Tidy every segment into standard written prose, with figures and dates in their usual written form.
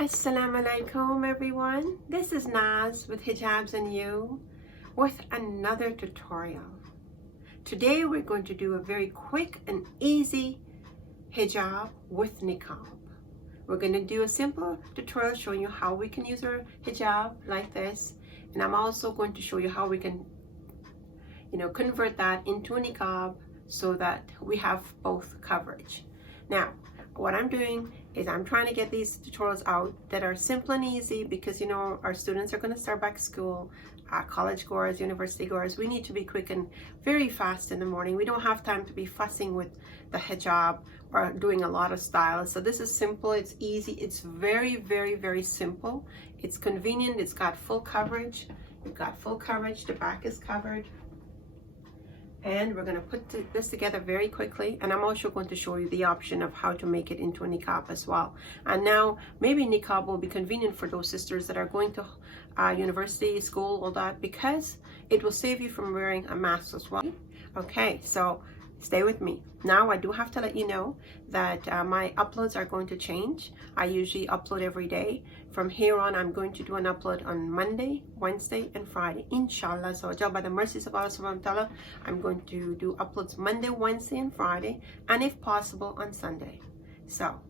Assalamu-Alaikum everyone. This is Naz with Hijabs and You with another tutorial. Today we're going to do a very quick and easy hijab with niqab. We're going to do a simple tutorial showing you how we can use our hijab like this, and I'm also going to show you how we can convert that into a niqab so that we have both coverage. Now what I'm doing is I'm trying to get these tutorials out that are simple and easy because our students are going to start back school, college goers, university goers. We need to be quick and very fast in the morning. We don't have time to be fussing with the hijab or doing a lot of styles. So this is simple, it's easy, it's very, very, very simple. It's convenient, it's got full coverage. You've got full coverage, the back is covered. And we're going to put this together very quickly, and I'm also going to show you the option of how to make it into a niqab as well. And now maybe niqab will be convenient for those sisters that are going to university, school, all that, because it will save you from wearing a mask as well. Okay, so stay with me. Now I do have to let you know that my uploads are going to change. I usually upload every day. From here on, I'm going to do an upload on Monday, Wednesday, and Friday, inshallah. So by the mercies of Allah subhanahu wa ta'ala, I'm going to do uploads Monday, Wednesday, and Friday, and if possible on Sunday. So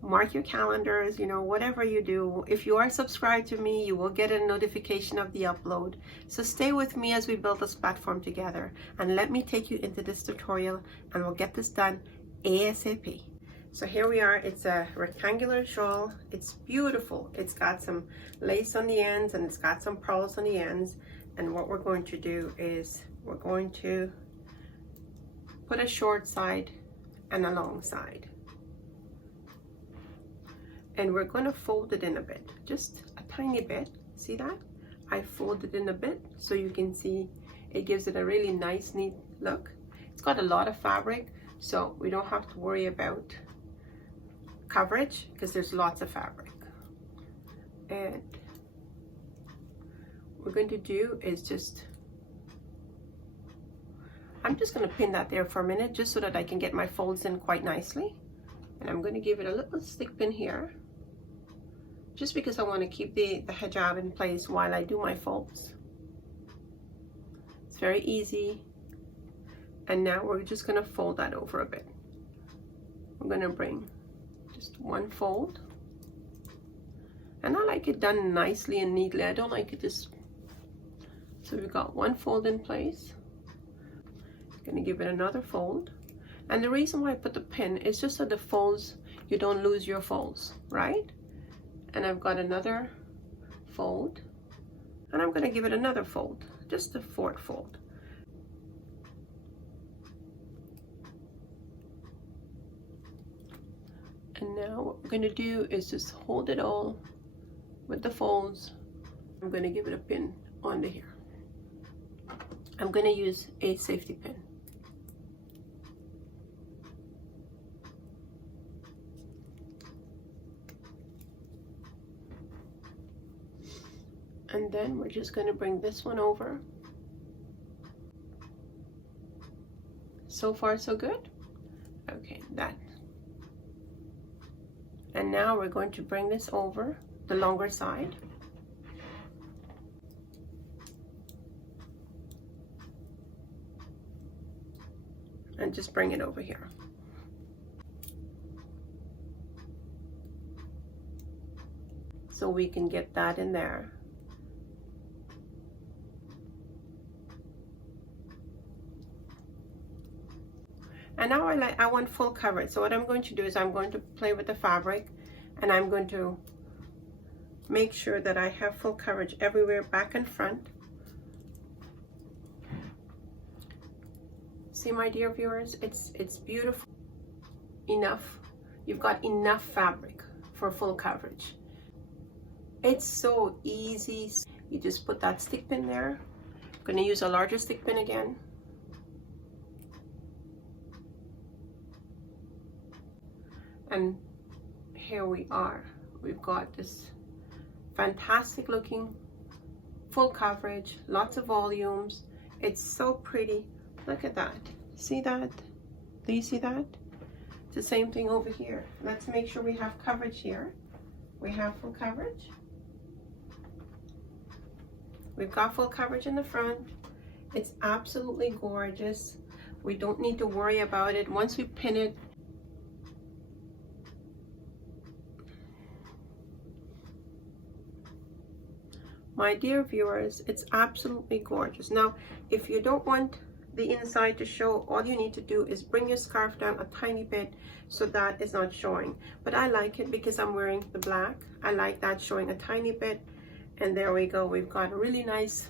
mark your calendars, whatever you do. If you are subscribed to me, you will get a notification of the upload. So stay with me as we build this platform together, and let me take you into this tutorial, and we'll get this done ASAP. So here we are. It's a rectangular shawl. It's beautiful. It's got some lace on the ends and it's got some pearls on the ends. And what we're going to do is we're going to put a short side and a long side. And we're going to fold it in a bit, just a tiny bit. See that? I folded in a bit so you can see it gives it a really nice, neat look. It's got a lot of fabric, so we don't have to worry about coverage because there's lots of fabric. And what we're going to do is I'm just going to pin that there for a minute just so that I can get my folds in quite nicely. And I'm going to give it a little stick pin here just because I want to keep the hijab in place while I do my folds. It's very easy. And now we're just going to fold that over a bit. I'm going to bring just one fold, and I like it done nicely and neatly. I don't like it just so we've got one fold in place. Going to give it another fold, and the reason why I put the pin is just so the folds, you don't lose your folds, right? And I've got another fold, and I'm going to give it another fold, just a fourth fold. And now what we're going to do is just hold it all with the folds. I'm going to give it a pin onto here. I'm going to use a safety pin. And then we're just going to bring this one over. So far so good? Okay, that. And now we're going to bring this over the longer side. And just bring it over here. So we can get that in there. And now I want full coverage. So what I'm going to do is I'm going to play with the fabric, and I'm going to make sure that I have full coverage everywhere, back and front. See, my dear viewers, it's beautiful enough. You've got enough fabric for full coverage. It's so easy. You just put that stick pin there. I'm going to use a larger stick pin again. And here we are. We've got this fantastic looking full coverage, lots of volumes. It's so pretty. Look at that. See that? Do you see that? It's the same thing over here. Let's make sure we have coverage here. we have full coverage. We've got full coverage in the front. It's absolutely gorgeous. We don't need to worry about it. Once we pin it, my dear viewers, it's absolutely gorgeous. Now, if you don't want the inside to show, all you need to do is bring your scarf down a tiny bit so that it's not showing. But I like it because I'm wearing the black. I like that showing a tiny bit. And there we go. We've got a really nice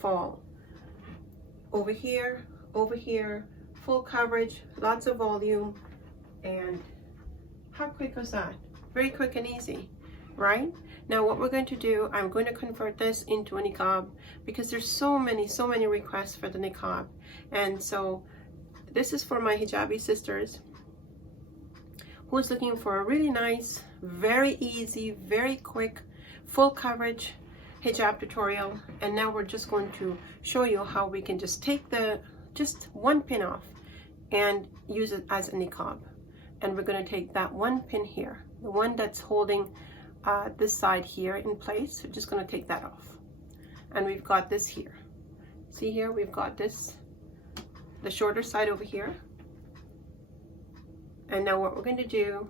fall. Over here, full coverage, lots of volume. And how quick was that? Very quick and easy, right? Now what we're going to do, I'm going to convert this into a niqab because there's so many requests for the niqab. And so this is for my hijabi sisters who's looking for a really nice, very easy, very quick, full coverage hijab tutorial. And now we're just going to show you how we can just take just one pin off and use it as a niqab. And we're going to take that one pin here, the one that's holding this side here in place. We're just going to take that off. And we've got this here. See here, we've got this, the shorter side over here. And now what we're going to do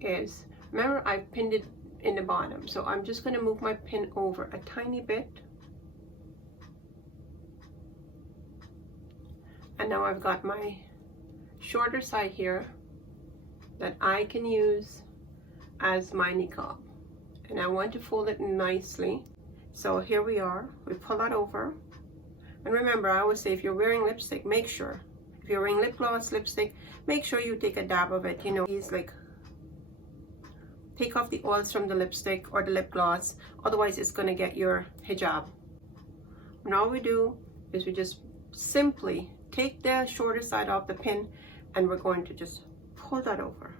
is, remember I pinned it in the bottom, so I'm just going to move my pin over a tiny bit. And now I've got my shorter side here that I can use as my niqab. And I want to fold it nicely. So here we are, we pull that over. And remember, I always say if you're wearing lipstick, make sure, if you're wearing lip gloss, lipstick, make sure you take a dab of it, you know, please, like, take off the oils from the lipstick or the lip gloss, otherwise it's gonna get your hijab. And all we do is we just simply take the shorter side off the pin and we're going to just pull that over.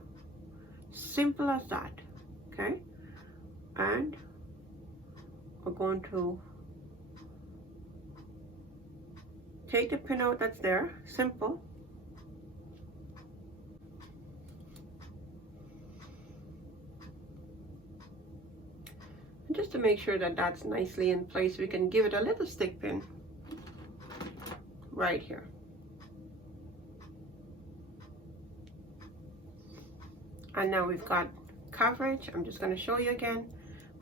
Simple as that, okay? And we're going to take the pin out that's there, simple. And just to make sure that that's nicely in place, we can give it a little stick pin right here. And now we've got coverage. I'm just going to show you again.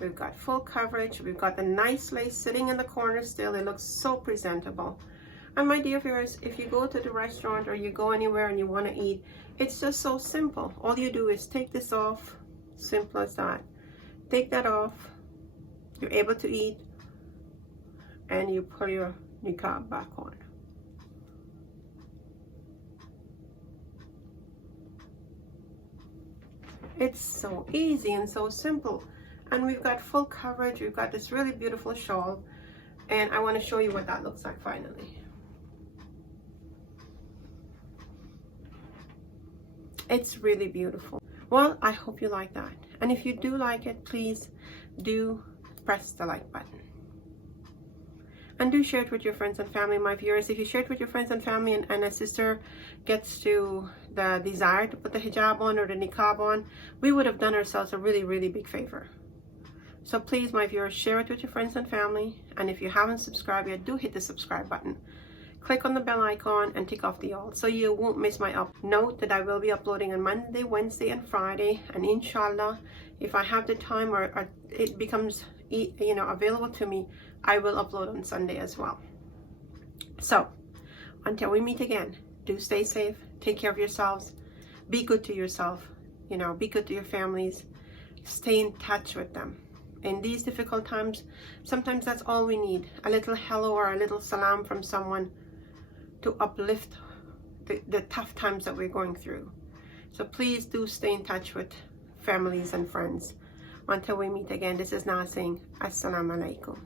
We've got full coverage. We've got the nice lace sitting in the corner still. It looks so presentable. And my dear viewers, if you go to the restaurant or you go anywhere and you want to eat, it's just so simple. All you do is take this off. Simple as that. Take that off. You're able to eat. And you put your niqab back on. It's so easy and so simple. And we've got full coverage. We've got this really beautiful shawl. And I want to show you what that looks like finally. It's really beautiful. Well, I hope you like that. And if you do like it, please do press the like button. And do share it with your friends and family, my viewers. If you share it with your friends and family and a sister gets to the desire to put the hijab on or the niqab on, we would have done ourselves a really big favor. So please, my viewers, share it with your friends and family. And if you haven't subscribed yet, do hit the subscribe button. Click on the bell icon and tick off the all so you won't miss my up. Note that I will be uploading on Monday, Wednesday, and Friday. And inshallah, if I have the time or it becomes available to me, I will upload on Sunday as well. So until we meet again, do stay safe, take care of yourselves, be good to yourself, be good to your families, stay in touch with them. In these difficult times, sometimes that's all we need, a little hello or a little salam from someone to uplift the tough times that we're going through. So please do stay in touch with families and friends. Until we meet again, this is 𝗙cie saying Assalamu Alaikum.